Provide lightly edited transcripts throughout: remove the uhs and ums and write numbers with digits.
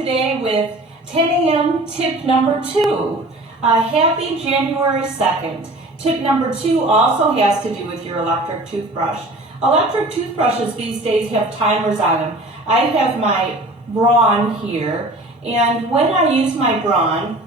today with 10 a.m. tip number 2. Happy January 2nd. Tip number 2 also has to do with your electric toothbrush. Electric toothbrushes these days have timers on them. I have my Braun here, and when I use my Braun,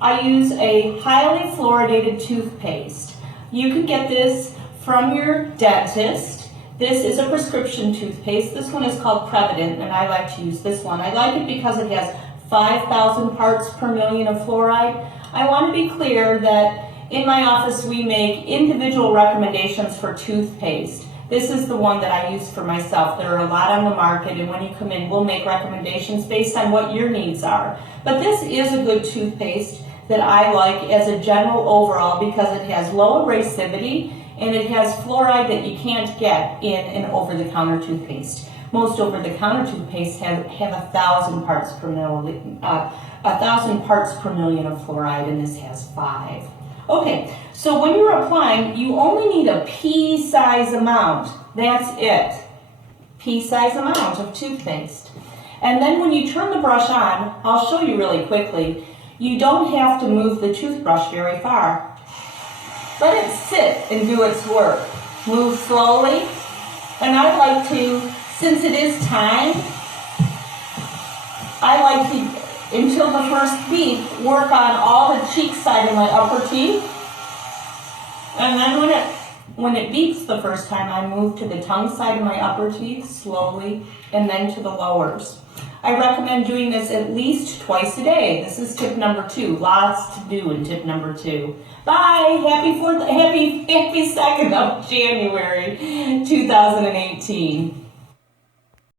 I use a highly fluoridated toothpaste. You can get this from your dentist. This is a prescription toothpaste. This one is called Prevident, and I like to use this one. I like it because it has 5,000 parts per million of fluoride. I want to be clear that in my office we make individual recommendations for toothpaste. This is the one that I use for myself. There are a lot on the market, and when you come in, we'll make recommendations based on what your needs are. But this is a good toothpaste that I like as a general overall because it has low abrasivity and it has fluoride that you can't get in an over-the-counter toothpaste. Most over-the-counter toothpaste have 1,000 parts per million, 1,000 parts per million of fluoride, and this has 5. Okay, so when you're applying, you only need a pea-size amount. That's it. Pea-size amount of toothpaste. And then when you turn the brush on, I'll show you really quickly, you don't have to move the toothbrush very far. Let it sit and do its work. Move slowly. And I like to, since it is time, I like to, until the first beep, work on all the cheek side of my upper teeth. And then when it beeps the first time, I move to the tongue side of my upper teeth slowly, and then to the lowers. I recommend doing this at least twice a day. This is tip number 2. Lots to do in tip number 2. Bye. Happy 2nd of January 2018.